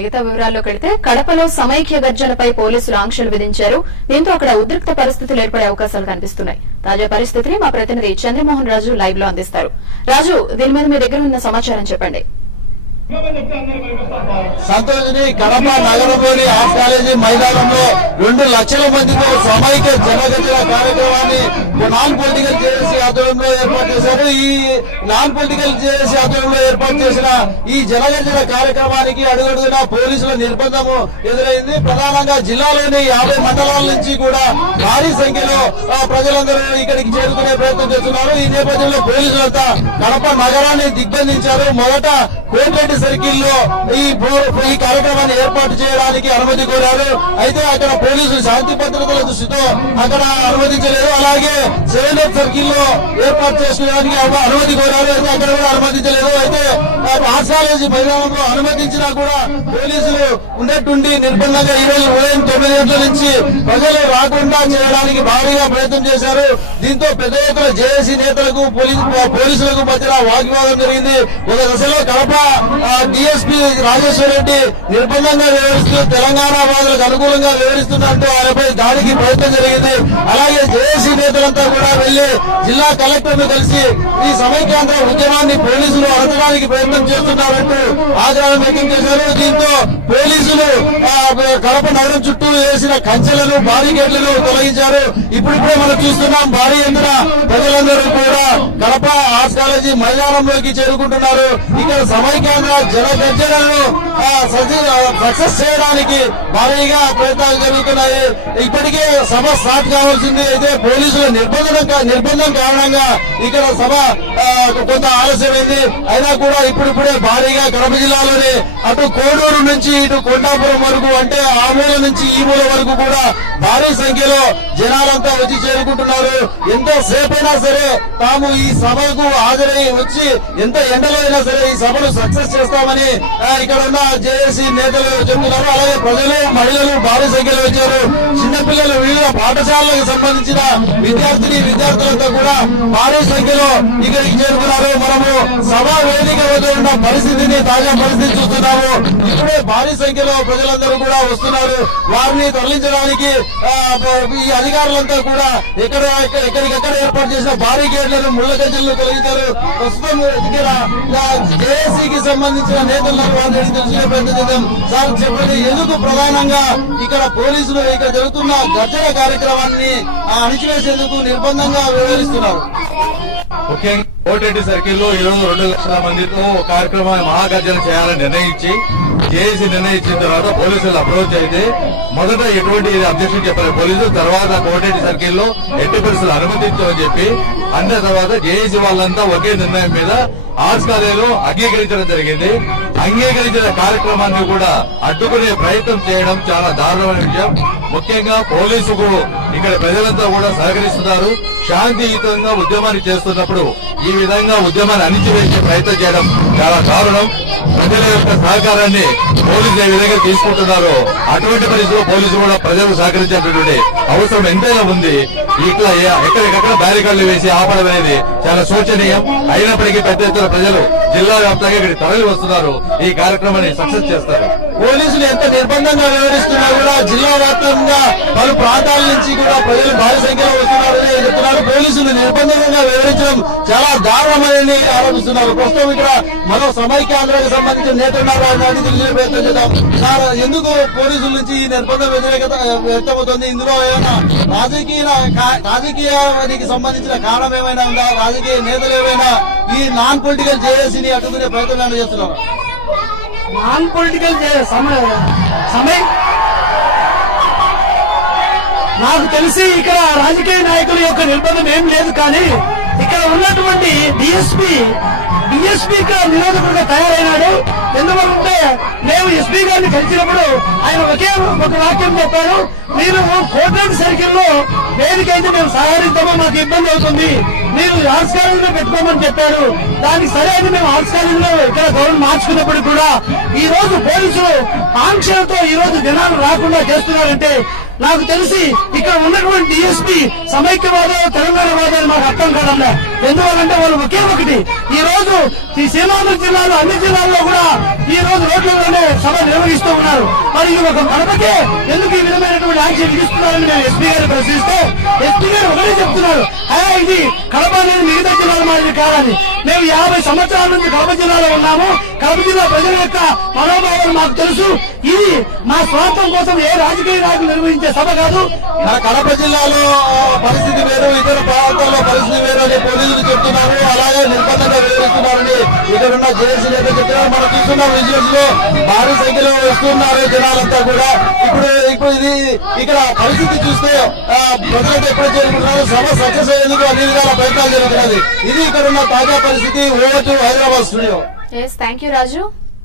మిగతా వివరాల్లోకి వెళితే కడపలో సమైక్య గర్జనపై పోలీసులు ఆంక్షలు విధించారు. దీంతో అక్కడ ఉద్రిక్త పరిస్థితులు ఏర్పడే అవకాశాలు కనిపిస్తున్నాయి. తాజా పరిస్థితిని మా ప్రతినిధి చంద్రమోహన్ రాజు లైవ్ లో అందిస్తారు. రాజు, దీని మీద మీ దగ్గర ఉన్న సమాచారం చెప్పండి. సంతోషిని కడప నగరంలోని ఆర్ట్స్ కాలేజీ మైదానంలో 2 లక్షల మందితో సమైక్య జనగర్జన కార్యక్రమాన్ని నాన్ పొలిటికల్ జేఏసీ ఆధ్వర్యంలో ఏర్పాటు చేశారు. ఈ నాన్ పొలిటికల్ జేఏసీ ఆధ్వర్యంలో ఏర్పాటు చేసిన ఈ జనగర్జన కార్యక్రమానికి అడుగడుగున పోలీసుల నిర్బంధము ఎదురైంది. ప్రధానంగా జిల్లాలోని 50 మండలాల నుంచి కూడా భారీ సంఖ్యలో ప్రజలందరూ ఇక్కడికి చేరుకునే ప్రయత్నం చేస్తున్నారు. ఈ నేపథ్యంలో పోలీసులంతా కడప నగరాన్ని దిగ్బంధించారు. మొదట కోటిరెడ్డి సర్కిల్ లో ఈ కార్యక్రమాన్ని ఏర్పాటు చేయడానికి అనుమతి కోరారు. అయితే అక్కడ పోలీసులు శాంతి భద్రతల దృష్టితో అక్కడ అనుమతించలేదు. అలాగే 7 సర్కిల్ లో ఏర్పాటు చేసుకోవడానికి అనుమతి కోరారు. అయితే అక్కడ కూడా అనుమతించలేదు. అయితే ఆర్ట్స్ కాలేజీ మైదానంలో అనుమతించినా కూడా పోలీసులు ఉన్నట్టుండి నిర్బంధంగా ఈ రోజు ఉదయం 9 గంటల నుంచి ప్రజలు రాకుండా చేయడానికి భారీగా ప్రయత్నం చేశారు. దీంతో పెద్ద ఎత్తున జేఏసీ నేతలకు పోలీసులకు మధ్య వాగ్వాదం జరిగింది. ఒక దశలో కడప డీఎస్పీ రాజేశ్వర్ రెడ్డి నిర్బంధంగా వ్యవహరిస్తూ తెలంగాణ వాదులకు అనుకూలంగా వ్యవహరిస్తున్నట్టు ఆయనపై దాడికి ప్రయత్నం జరిగింది. అలాగే జేఏసీ నేతలంతా కూడా వెళ్లి జిల్లా కలెక్టర్ ను కలిసి ఈ సమైక్యాంధ్ర ఉద్యమాన్ని పోలీసులు అడగడానికి ప్రయత్నం చేస్తున్నారంటూ ఆగ్రహం వ్యక్తం చేశారు. దీంతో పోలీసులు కడప నగరం చుట్టూ వేసిన కంచెలను బారికేడ్లను తొలగించారు. ఇప్పుడిప్పుడే మనం చూస్తున్నాం భారీ ఎత్తున ప్రజలందరూ కూడా కడప ఆర్ట్స్ కాలేజీ మైదానంలోకి చేరుకుంటున్నారు. ఇక్కడ సమైక్యాంధ్ర జనగర్జనను సక్సెస్ చేయడానికి భారీగా ప్రయత్నాలు జరుగుతున్నాయి. ఇప్పటికే సభ స్టార్ట్ కావాల్సింది. అయితే పోలీసుల నిర్బంధం కారణంగా ఇక్కడ సభ కొంత ఆలస్యమైంది. అయినా కూడా ఇప్పుడిప్పుడే భారీగా కడప జిల్లాలోని అటు కోడూరు నుంచి ఇటు కొండాపురం వరకు, అంటే ఆ మూల నుంచి ఈ మూల వరకు కూడా భారీ సంఖ్యలో జనాలంతా వచ్చి చేరుకుంటున్నారు. ఎంతో సేపైనా సరే తాము ఈ సభకు హాజరై వచ్చి ఎంత ఎండలో అయినా సరే ఈ సభను సక్సెస్ చేస్తామని ఇక్కడ ఉన్న జేఏసీ నేతలు చెబుతున్నారు. అలాగే ప్రజలు, మహిళలు భారీ సంఖ్యలో వచ్చారు. చిన్నపిల్లలు, వివిధ పాఠశాలలకు సంబంధించిన విద్యార్థులంతా కూడా భారీ సంఖ్యలో ఇక్కడికి చేరుకున్నారు. మనము సభా వేదిక వద్ద ఉన్న పరిస్థితిని, తాజా పరిస్థితి చూస్తున్నాము. ఇప్పుడే భారీ సంఖ్యలో ప్రజలందరూ కూడా వస్తున్నారు. వారిని తరలించడానికి ఈ అధికారులంతా కూడా ఎక్కడికెక్కడ ఏర్పాటు చేసిన భారీ గేట్లను, ముళ్ల గజ్జలను తొలగించారు. ప్రస్తుతం ఇక్కడ జేఏసీకి సంబంధించిన నేతలను వారిని తెలుసుకునే ప్రయత్నం చేద్దాం. సార్ చెప్పండి, ఎందుకు ప్రధానంగా ఇక్కడ పోలీసులు ఇక్కడ జరుగుతున్న గర్జన కార్యక్రమాన్ని అణిచివేసేందుకు నిర్బంధంగా వ్యవహరిస్తున్నారు? ముఖ్యంగా కోటిరెడ్డి సర్కిల్ లో ఈరోజు 2 లక్షల మందితో కార్యక్రమాన్ని మహాగర్జన చేయాలని నిర్ణయించి జేఏసీ నిర్ణయించిన తర్వాత పోలీసులు అప్రోచ్ అయితే మొదట ఎటువంటి అబ్జెక్షన్ చెప్పారు పోలీసులు. తర్వాత కోటిరెడ్డి సర్కిల్ లో ఎట్టి పరిస్థితులు అనుమతించమని చెప్పి అన్న తర్వాత జేఏసీ వాళ్ళంతా ఒకే నిర్ణయం మీద ఆర్ట్స్ కాలేజీలో అంగీకరించడం జరిగింది. అంగీకరించిన కార్యక్రమాన్ని కూడా అడ్డుకునే ప్రయత్నం చేయడం చాలా దారుణమైన విషయం. ముఖ్యంగా పోలీసుకు ఇక్కడ ప్రజలంతా కూడా సహకరిస్తున్నారు. శాంతియుతంగా ఉద్యమాన్ని చేస్తున్నప్పుడు ఈ విధంగా ఉద్యమాన్ని అణిచివేసే ప్రయత్నం చేయడం చాలా దారుణం. ప్రజల యొక్క సహకారాన్ని పోలీసులు ఏ విధంగా తీసుకుంటున్నారో అటువంటి పరిస్థితుల్లో పోలీసులు కూడా ప్రజలకు సహకరించేటటువంటి అవసరం ఎంతైనా ఉంది. ఇట్లా ఎక్కడికక్కడ బ్యారికాడ్లు వేసి ఆపడం అనేది చాలా శోచనీయం. అయినప్పటికీ పెద్ద ఎత్తున ప్రజలు జిల్లా వ్యాప్తంగా ఇక్కడ తరలి వస్తున్నారు. ఈ కార్యక్రమాన్ని సక్సెస్ చేస్తారు. పోలీసులు ఎంత నిర్బంధంగా వ్యవహరిస్తున్నా కూడా జిల్లా వ్యాప్తంగా పలు ప్రాంతాల నుంచి కూడా ప్రజలు భారీ సంఖ్యలో వస్తున్నారని చెప్తున్నారు. పోలీసులు నిర్బంధంగా వ్యవహరించడం చాలా దారుణమని ఆరోపిస్తున్నారు. ప్రస్తుతం ఇక్కడ మరో సమైక్యాంధ్రకు సంబంధించిన నేత ఉన్నారు. వారిని తెలిసిన ప్రయత్నం చేద్దాం. సార్, ఎందుకు పోలీసుల నుంచి ఈ నిర్బంధ వ్యతిరేకత వ్యక్తమవుతుంది? ఇందులో ఏమైనా రాజకీయానికి సంబంధించిన కారణం ఏమైనా ఉందా? రాజకీయ నేతలు ఏమైనా ఈ నాన్ పొలిటికల్ జేఏసీని అడ్డుకునే ప్రయత్నం చేస్తున్నారు? నాన్ పొలిటికల్ నాకు తెలిసి ఇక్కడ రాజకీయ నాయకుల యొక్క నిర్బంధం ఏం లేదు. కానీ ఇక్కడ ఉన్నటువంటి డిఎస్పీ నిరోధకుడిగా తయారైనాడు. ఎందుకంటే మేము ఎస్పీ గారిని కలిసినప్పుడు ఆయన ఒకే ఒక వాక్యం చెప్పారు, మీరు కోటిరెడ్డి సర్కిల్ లో వేదిక అయితే మేము సహకరిస్తామో మాకు ఇబ్బంది అవుతుంది, మీరు ఆర్ట్స్ కాలేజీలో పెట్టుకోమని చెప్పారు. దానికి సరే అని మేము ఆర్ట్స్ కాలేజీలో ఇక్కడ గవర్నమెంట్ మార్చుకున్నప్పుడు కూడా ఈ రోజు పోలీసులు ఆంక్షలతో ఈ రోజు జనాలు రాకుండా చేస్తున్నారంటే నాకు తెలిసి ఇక్కడ ఉన్నటువంటి డిఎస్పీ సమైక్యవాదాలు తెలంగాణవాదాలు మాకు అర్థం కాదన్నా. ఎందువల్లంటే వాళ్ళు ఒకే ఒకటి. ఈ రోజు ఈ సీమాంధ్ర జిల్లాలో అన్ని జిల్లాల్లో కూడా ఈ రోజు రోడ్లలోనే సభ నిర్వహిస్తూ ఉన్నారు. మరి ఒక కడపకే ఎందుకు ఈ విధమైనటువంటి యాక్షన్ తీసుకున్నారని మేము ఎస్పీ గారు ప్రశ్నిస్తే ఎస్పీ గారు ఒకటే చెప్తున్నారు, ఇది కడప అనేది మిగతా జిల్లాల మాదిరి కాదని. మేము 50 సంవత్సరాల నుంచి కడప జిల్లాలో ఉన్నాము. కడప జిల్లా ప్రజల యొక్క మనోభావాలు మాకు తెలుసు. ఇది మా స్వార్థం కోసం ఏ రాజకీయ నాయకులు నిర్వహించే సభ కాదు. కడప జిల్లాలో పరిస్థితి వేరు, ఇతర ప్రాంతాల్లో పరిస్థితి వేరు అని పోలీసులు చెప్తున్నారు. అలాగే నిర్బంధంగా వివరిస్తున్నారని ఇక్కడ ఉన్న జేఏసీ నేత చెప్తున్నారు. మనం చూస్తున్న విజువల్స్ లో భారీ సంఖ్యలో వస్తున్నారు జనాలంతా కూడా. ఇప్పుడు ఇది ఇక్కడ పరిస్థితి చూస్తే ప్రజలకు ఎప్పుడు చేరుకుంటున్నారు, సభ సక్సెస్ అయ్యేందుకు అన్ని విధాల ప్రయత్నాలు జరుగుతున్నది. ఇది ఇక్కడ ఉన్న తాజా పరిస్థితి. Over to Hyderabad studio. Thank you Raju.